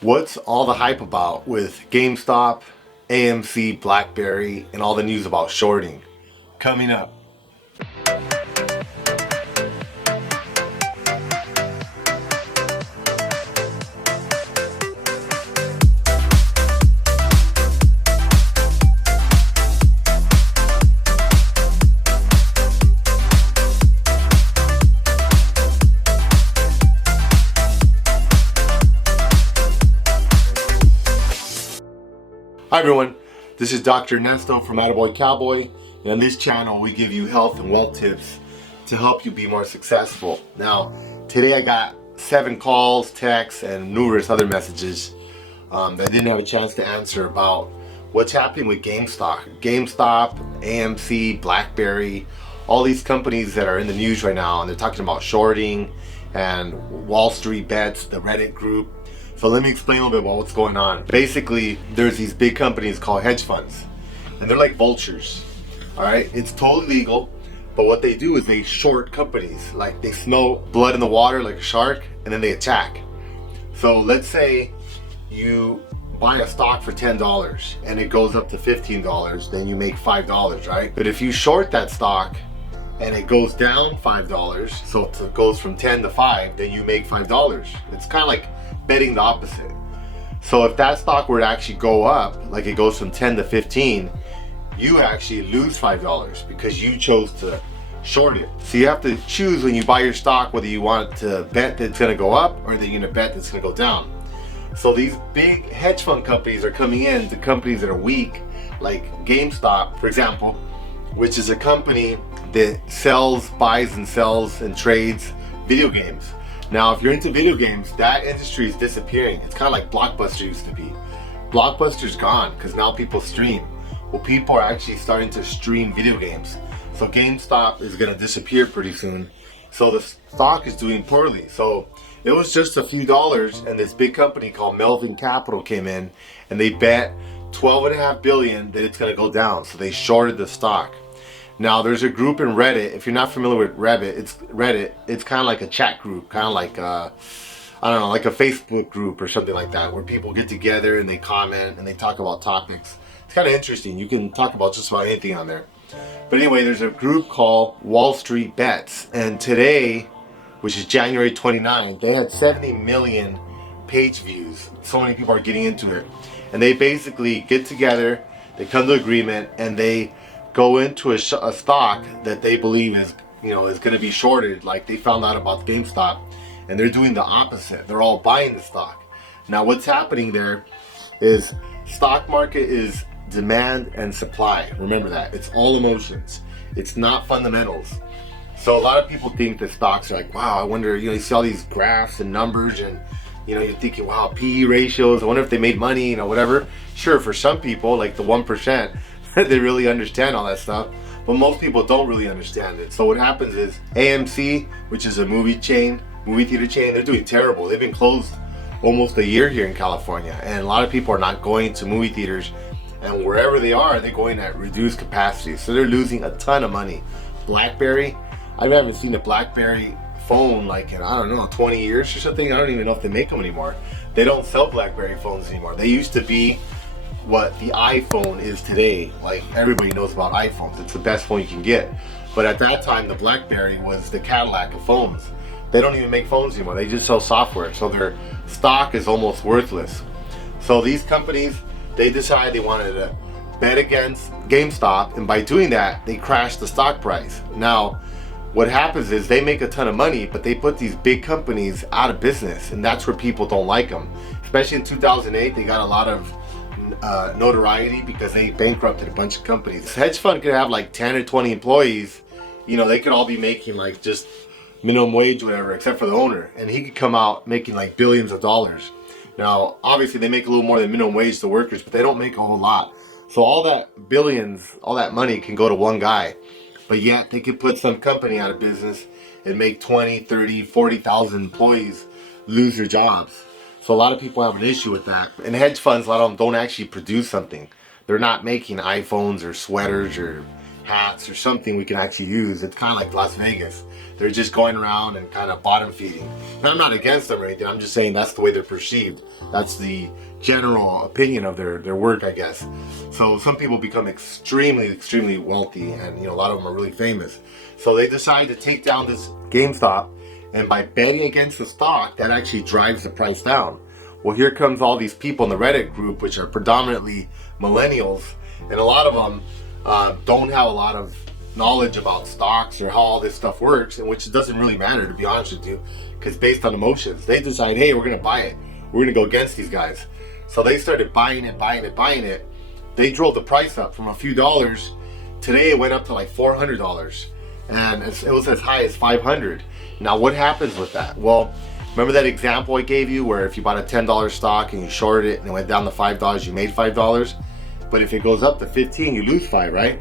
What's all the hype about with GameStop, AMC, BlackBerry, and all the news about shorting? Coming up. Hi everyone, this is Dr. Ernesto from Attaboy Cowboy, and on this channel we give you health and wealth tips to help you be more successful. Now, today I got 7 calls, texts, and numerous other messages that I didn't have a chance to answer about what's happening with GameStop, AMC, BlackBerry, all these companies that are in the news right now, and they're talking about shorting and Wall Street bets, the Reddit group. So let me explain a little bit about what's going on. Basically, there's these big companies called hedge funds, and they're like vultures. All right, it's totally legal, but what they do is they short companies. Like they smell blood in the water like a shark, and then they attack. So let's say you buy a stock for $10 and it goes up to $15, then you make $5, right? But if you short that stock and it goes down $5, so it goes from 10 to 5, then you make $5. It's kind of like betting the opposite. So if that stock were to actually go up, like it goes from 10 to 15, you actually lose $5 because you chose to short it. So you have to choose when you buy your stock whether you want to bet that it's going to go up or that you're going to bet that it's going to go down. So these big hedge fund companies are coming in to companies that are weak, like GameStop, for example, which is a company that buys and sells and trades video games. Now, if you're into video games, that industry is disappearing. It's kind of like Blockbuster used to be. Blockbuster's gone because now people stream. Well, people are actually starting to stream video games. So GameStop is going to disappear pretty soon. So the stock is doing poorly. So it was just a few dollars, and this big company called Melvin Capital came in, and they bet $12.5 billion that it's going to go down. So they shorted the stock. Now there's a group in Reddit. If you're not familiar with Reddit, it's kind of like a chat group, kind of like I don't know, like a Facebook group or something like that, where people get together and they comment and they talk about topics. It's kind of interesting. You can talk about just about anything on there. But anyway, there's a group called Wall Street Bets, and today, which is January 29th, they had 70 million page views. So many people are getting into it, and they basically get together, they come to agreement, and they go into a stock that they believe is going to be shorted. Like they found out about GameStop, and they're doing the opposite. They're all buying the stock. Now what's happening there is stock market is demand and supply. Remember that. It's all emotions. It's not fundamentals. So a lot of people think that stocks are like, wow, I wonder, you see all these graphs and numbers, and you're thinking, wow, PE ratios, I wonder if they made money, whatever. Sure, for some people, like the 1%, they really understand all that stuff, but most people don't really understand it. So what happens is AMC, which is a movie theater chain, they're doing terrible. They've been closed almost a year here in California, and a lot of people are not going to movie theaters, and wherever they are, they're going at reduced capacity, so they're losing a ton of money. BlackBerry, I haven't seen a BlackBerry phone like in, I don't know, 20 years or something. I don't even know if they make them anymore. They don't sell BlackBerry phones anymore. They used to be what the iPhone is today. Like everybody knows about iPhones. It's the best phone you can get. But at that time, the BlackBerry was the Cadillac of phones. They don't even make phones anymore. They just sell software. So their stock is almost worthless. So these companies, they decided they wanted to bet against GameStop, and by doing that, they crashed the stock price. Now, what happens is they make a ton of money, but they put these big companies out of business, and that's where people don't like them. Especially in 2008, they got a lot of notoriety because they bankrupted a bunch of companies. This hedge fund could have like 10 or 20 employees. They could all be making like just minimum wage, whatever, except for the owner, and he could come out making like billions of dollars. Now, obviously, they make a little more than minimum wage to workers, but they don't make a whole lot. So all that billions, all that money can go to one guy, but yet they could put some company out of business and make 20, 30, 40,000 employees lose their jobs. So a lot of people have an issue with that. And hedge funds, a lot of them don't actually produce something. They're not making iPhones or sweaters or hats or something we can actually use. It's kind of like Las Vegas. They're just going around and kind of bottom feeding. And I'm not against them or anything. I'm just saying that's the way they're perceived. That's the general opinion of their work, I guess. So some people become extremely wealthy, and a lot of them are really famous. So they decide to take down this GameStop, and by betting against the stock, that actually drives the price down. Well, here comes all these people in the Reddit group, which are predominantly millennials, and a lot of them don't have a lot of knowledge about stocks or how all this stuff works, and which doesn't really matter, to be honest with you, because based on emotions, they decide, hey, we're gonna buy it. We're gonna go against these guys. So they started buying it. They drove the price up from a few dollars. Today it went up to like $400, and it was as high as $500. Now what happens with that? Well, remember that example I gave you where if you bought a $10 stock and you shorted it and it went down to $5, you made $5? But if it goes up to 15, you lose 5, right?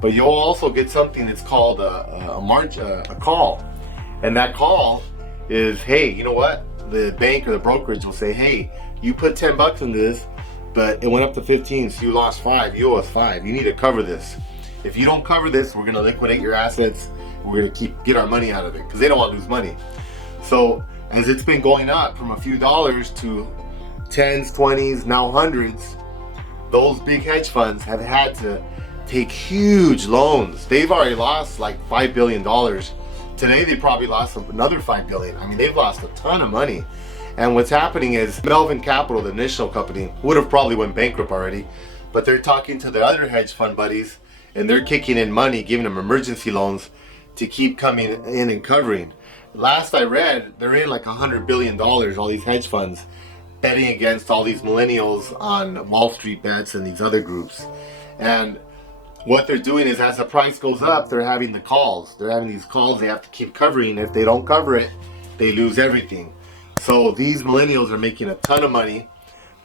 But you'll also get something that's called a call. And that call is, hey, you know what? The bank or the brokerage will say, hey, you put 10 bucks into this, but it went up to 15, so you lost 5. You owe us 5. You need to cover this. If you don't cover this, we're gonna liquidate your assets. We're gonna get our money out of it, because they don't want to lose money. So as it's been going up from a few dollars to 10s, 20s, now hundreds, those big hedge funds have had to take huge loans. They've already lost like $5 billion. Today they probably lost another $5 billion. I mean, they've lost a ton of money. And what's happening is Melvin Capital, the initial company, would have probably went bankrupt already, but they're talking to their other hedge fund buddies, and they're kicking in money, giving them emergency loans to keep coming in and covering. Last I read, they're in like $100 billion, all these hedge funds, betting against all these millennials on Wall Street bets and these other groups. And what they're doing is, as the price goes up, they're having the calls. They're having these calls they have to keep covering. If they don't cover it, they lose everything. So these millennials are making a ton of money.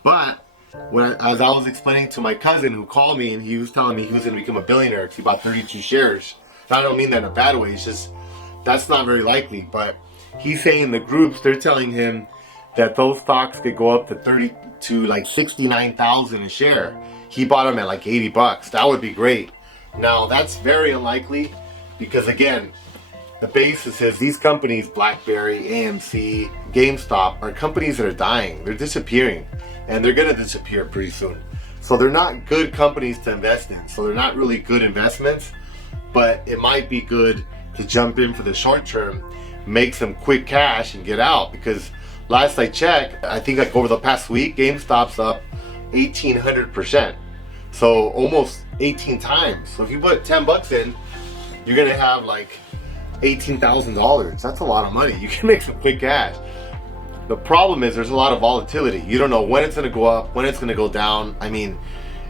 But as I was explaining to my cousin who called me, and he was telling me he was going to become a billionaire because he bought 32 shares. And I don't mean that in a bad way. It's just, that's not very likely. But he's saying the groups, they're telling him that those stocks could go up to 30 to like 69,000 a share. He bought them at like 80 bucks. That would be great. Now that's very unlikely, because again, the basis is these companies, BlackBerry, AMC, GameStop, are companies that are dying. They're disappearing, and they're gonna disappear pretty soon. So they're not good companies to invest in. So they're not really good investments, but it might be good to jump in for the short term, make some quick cash and get out, because last I checked, I think like over the past week, GameStop's up 1,800%. So almost 18 times. So if you put 10 bucks in, you're gonna have like $18,000. That's a lot of money. You can make some quick cash. The problem is there's a lot of volatility. You don't know when it's gonna go up, when it's gonna go down. I mean,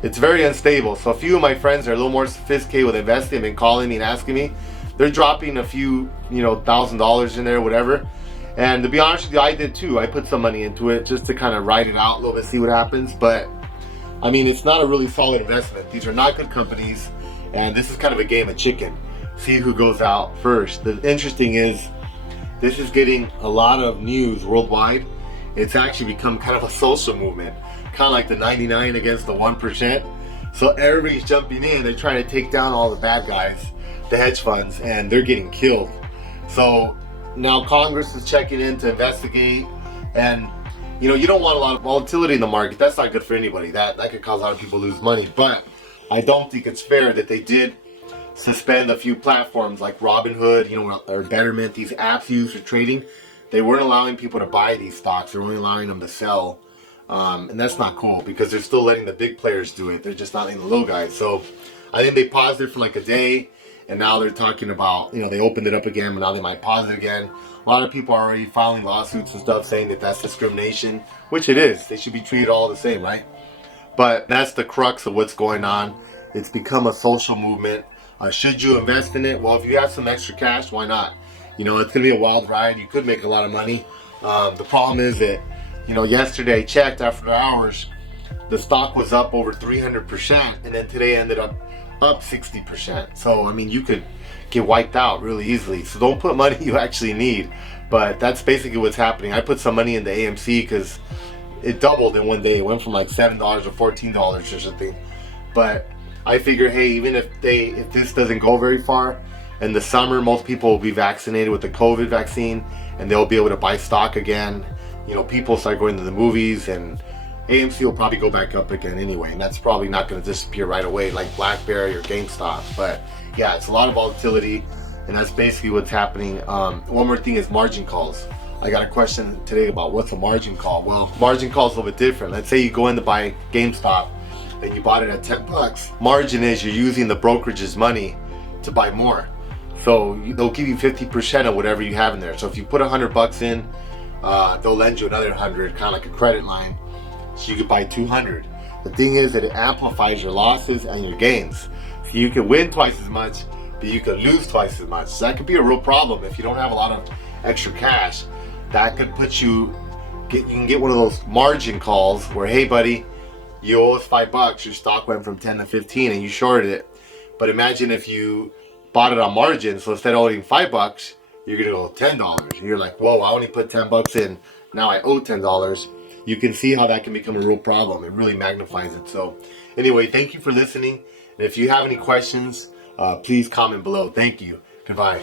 it's very unstable. So a few of my friends are a little more sophisticated with investing and been calling me and asking me. They're dropping a few, $1,000 in there, whatever. And to be honest with you, I did too. I put some money into it just to kind of ride it out a little bit, see what happens. But I mean, it's not a really solid investment. These are not good companies, and this is kind of a game of chicken. See who goes out first. The interesting is, this is getting a lot of news worldwide. It's actually become kind of a social movement, kind of like the 99 against the 1%. So everybody's jumping in. They're trying to take down all the bad guys, the hedge funds, and they're getting killed. So now Congress is checking in to investigate, and you don't want a lot of volatility in the market. That's not good for anybody. That could cause a lot of people to lose money. But I don't think it's fair that they did suspend a few platforms like Robinhood, or Betterment, these apps used for trading. They weren't allowing people to buy these stocks. They're only allowing them to sell. And that's not cool, because they're still letting the big players do it. They're just not letting the little guys. So I think they paused it for like a day, and now they're talking about, they opened it up again, but now they might pause it again. A lot of people are already filing lawsuits and stuff saying that that's discrimination, which it is. They should be treated all the same, right? But that's the crux of what's going on. It's become a social movement. Should you invest in it? Well, if you have some extra cash, why not? It's going to be a wild ride. You could make a lot of money. The problem is that, yesterday I checked after hours, the stock was up over 300%, and then today ended up 60%. So, I mean, you could get wiped out really easily. So don't put money you actually need. But that's basically what's happening. I put some money into AMC because it doubled in one day. It went from like $7 to $14 or something. But I figure, hey, even if this doesn't go very far, in the summer most people will be vaccinated with the COVID vaccine and they'll be able to buy stock again. You know, people start going to the movies and AMC will probably go back up again anyway, and that's probably not going to disappear right away like BlackBerry or GameStop. But yeah, it's a lot of volatility, and that's basically what's happening. One more thing is margin calls. I got a question today about what's a margin call. Well, margin call is a little bit different. Let's say you go in to buy GameStop and you bought it at 10 bucks. Margin is you're using the brokerage's money to buy more. So they'll give you 50% of whatever you have in there. So if you put 100 bucks in, they'll lend you another 100, kind of like a credit line. So you could buy 200. The thing is that it amplifies your losses and your gains. So you can win twice as much, but you can lose twice as much. So that could be a real problem if you don't have a lot of extra cash. That could put you can get one of those margin calls where, hey buddy, you owe us $5, your stock went from 10 to 15 and you shorted it. But imagine if you bought it on margin, so instead of owing $5, you're gonna owe $10. And you're like, whoa, I only put 10 bucks in, now I owe $10. You can see how that can become a real problem. It really magnifies it. So anyway, thank you for listening. And if you have any questions, please comment below. Thank you. Goodbye.